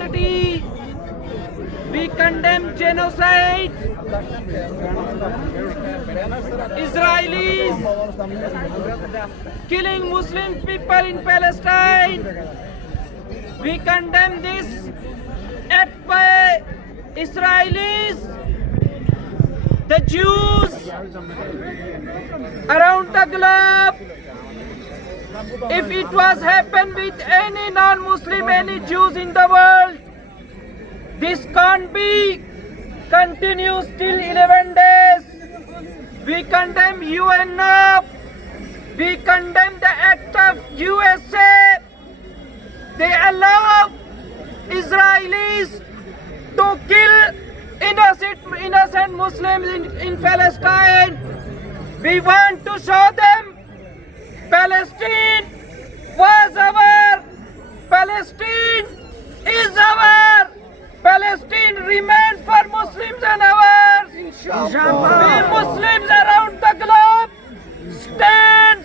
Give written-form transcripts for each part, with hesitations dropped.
atrocity. We condemn genocide. Israelis killing Muslim people in Palestine. We condemn this act by Israelis, the Jews around the globe. If it was happened with any non-Muslim, any Jews in the world, this can't be continuous till 11 days. We condemn UNO. We condemn the act of USA. They allow Israelis to kill innocent Muslims in Palestine. We want to show them Palestine was our, Palestine is our, Palestine remains for Muslims and ours. We Muslims around the globe stand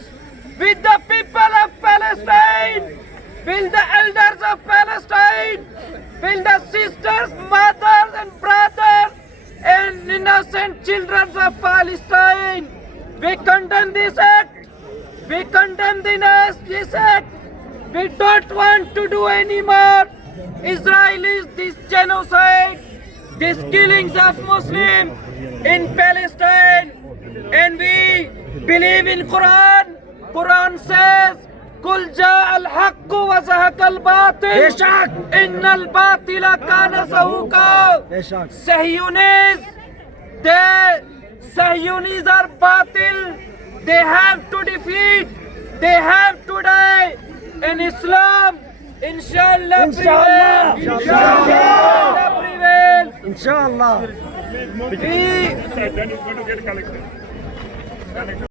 with the people of Palestine, with the elders of Palestine, with the sisters, mothers and brothers and innocent children of Palestine. We condemn this act. We condemn this act. We don't want to do any more. Israelis, this genocide, these killings of Muslims in Palestine. And we believe in Quran. Quran says, Kul ja al-haqq wa zahaq al-batil. Inna al-batila kana zahuqa. Sahyunis are batil. They have to defeat. They have to die. And Islam, inshallah, prevails. Inshallah. We